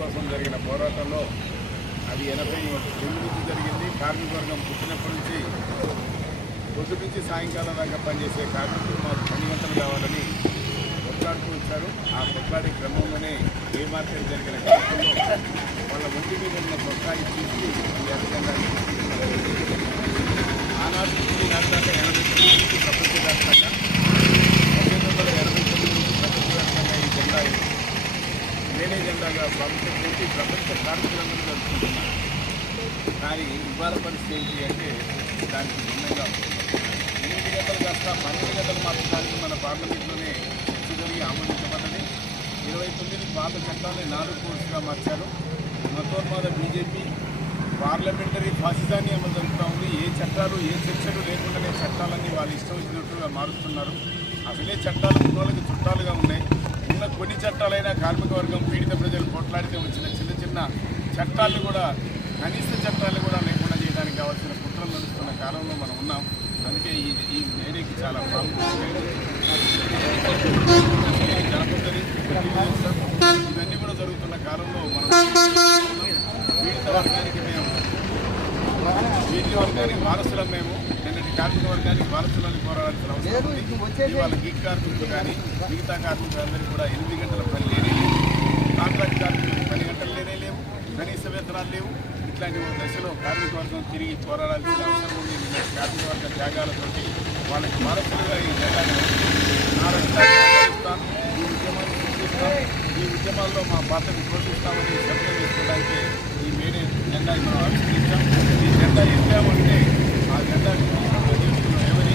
కోసం జరిగిన పోరాటంలో అది 89 నుంచి జరిగింది. కార్మిక వర్గం పుట్టినప్పటి నుంచి పొద్దు నుంచి సాయంకాలం దాకా పనిచేసే కార్మికులు మాకు 10 గంటలు కావాలని కొట్లాడుతూ వచ్చారు. ఆ కొట్లాడే క్రమంలోనే ఏ మార్కెట్ జరిగిన క్రమంలో వాళ్ళ ఒంటి మీద ఉన్న కొట్లాడి తీసి ఈ అధికంగా ఆనాటి నుంచి నాటిదాకా 89 నుంచి ప్రపంచవ్యాప్తంగా 1989 నుంచి ప్రపంచవ్యాప్తంగా ఈ జెండా నేనే జెండాగా ప్రభుత్వం నుంచి ప్రపంచ కార్మికులందరూ జరుపుకుంటున్నారు. కానీ ఇవాళ పరిస్థితి ఏంటి అంటే దానికి భిన్నంగా 8 గంటలు కాస్త 12 గంటలు మార్చడానికి మన పార్లమెంట్లోనే చర్చ జరిగి ఆమోదించబడ్డది. 29 పాత చట్టాలని 4 కోర్సుగా మార్చారు. మతోన్మాద బీజేపీ పార్లమెంటరీ ఫాసిజాన్ని అమలు జరుపుతూ ఉంది. ఏ చట్టాలు ఏ చర్చలు లేకుండానే చట్టాలన్నీ వాళ్ళు ఇష్టం వచ్చినట్టుగా మారుస్తున్నారు. అసలే చట్టాలు ఉన్న వాళ్ళకి చుట్టాలుగా ఉన్నాయి. ఉన్న కొన్ని చట్టాలైనా కార్మిక వర్గం పీడిత ప్రజలు కొట్లాడితే వచ్చిన చిన్న చిన్న చట్టాలను కూడా కనీస చట్టాలు కూడా లేకుండా చేయడానికి కావాల్సిన కుట్రలు నడుస్తున్న కాలంలో మనం ఉన్నాం. అందుకే ఈ మేరీకి చాలా ప్రాముఖ్యత జనపదరి ఇవన్నీ కూడా జరుగుతున్న కాలంలో మనం పీడిత వర్గానికి వారసులం మేము నిన్నటి కార్మిక వర్గానికి వారసులని పోరాడాల్సిన అవసరం ఉంది. ఇవాళ గీక్ కార్మికులు కానీ మిగతా కార్మికులందరికీ కూడా 8 గంటల పని లేనే లేవు. కాంట్రాక్ట్ కార్మికులకు 10 గంటలు లేనే లేవు. కనీస వేతనాలు లేవు. ఇట్లాంటి దశలో కార్మిక వర్గం తిరిగి పోరాడాల్సిన అవసరం ఉంది. నిన్నటి కార్మిక వర్గ త్యాగాలతోటి వాళ్ళకి వారసులుగా ఈ జెండాను ఈ ఉద్యమాన్ని సృష్టిస్తాం. ఈ ఉద్యమాల్లో మా పాత్రను పోషిస్తామని శబ్దం చేసుకోవడానికి ఈ మేడే జెండా మనం ఆవిష్కరించాం. ఈ జెండా ఎత్తామంటే ఆ జెండా ఎవరి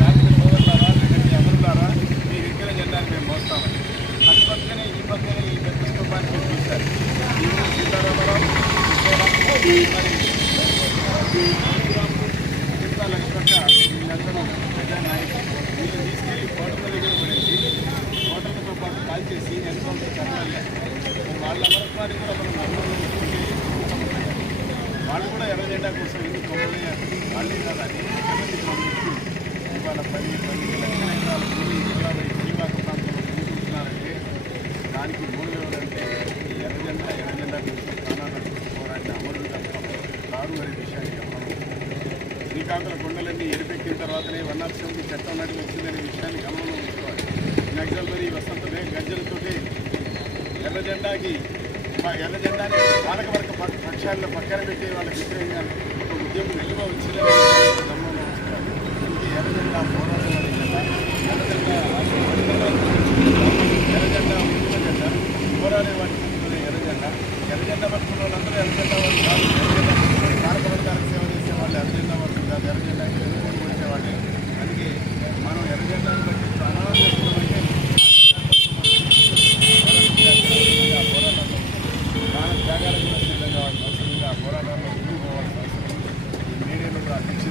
కార్మిక సోదరులారా లేదంటే అమరులారా మీరు ఎక్కిన జెండాని మేము మోస్తామని అటు పక్కనే ఈ పక్కనే ఈ పెద్ద స్తూపానికి చూశారు. ఈ సీతారామరావు లక్ష్మణ వీళ్ళందరూ ప్రజానాయకులు వీళ్ళు తీసుకెళ్లి హోటల్ దగ్గర పడేసి హోటల్తో పాటు కాల్ చేసి ఎన్కౌంటర్ చదవాలి. వాళ్ళ అమరత్వాన్ని కూడా మనం వాళ్ళు కూడా ఎర్ర జెండా కోసం ఎందుకు కొమ్మలయ్యారు వాళ్ళే కాదని ఎంతమంది ప్రభుత్వం ఇవాళ 10 లక్షల ఎకరాల భూమి జిల్లాలో శ్రీవాక ప్రాంతంలో తీసుకుంటున్నారంటే దానికి మూడు ఎవరంటే ఈ ఎర్ర జెండా కోసం ప్రాణాలను పోరాడిన అమరులు తప్ప కారు అనే విషయాన్ని మనం శ్రీకాకుళ కొండలన్నీ ఎరిపెక్కిన తర్వాతనే 107 చట్టం నాటికి వచ్చిందనే విషయాన్ని గమనంలో ఉంచుకోవాలి. నక్సల్బరీ వసంత గర్జనతోటి ఎర్ర జెండాని పాలకవర్గ పక్షాల్లో పక్కన పెట్టే వాళ్ళ వ్యతిరేకంగా ఒక ఉద్యమం నిలువ వచ్చిందని గమనంలో ఉంచుకోవాలి. అందుకే ఎర్ర జెండా పోరాటం అనే జెండా ఎర్ర జెండా ఉద్యమ జెండా పోరాడే వాటి ఎర్ర జెండా పట్టుకున్న వాళ్ళందరూ ఎర్ర జెండా వాళ్ళు కాదు. పాలకవర్గాలకు సేవ చేసే వాళ్ళు ఎర్ర జెండా వాళ్ళు కాదు. ఎర్ర జెండాకి ఎదుర్కొని వచ్చేవాళ్ళే. అందుకే మనం ఎర్ర జెండాను బట్టి ప్రాణాలంటే త్యాగాలకు సిద్ధంగా కావాల్సిన అవసరం ఉంది. ఆ పోరాటాల్లో ముందుకు పోవాల్సిన అవసరం ఉంది. ఈ మీడియాలో కూడా అధ్యక్ష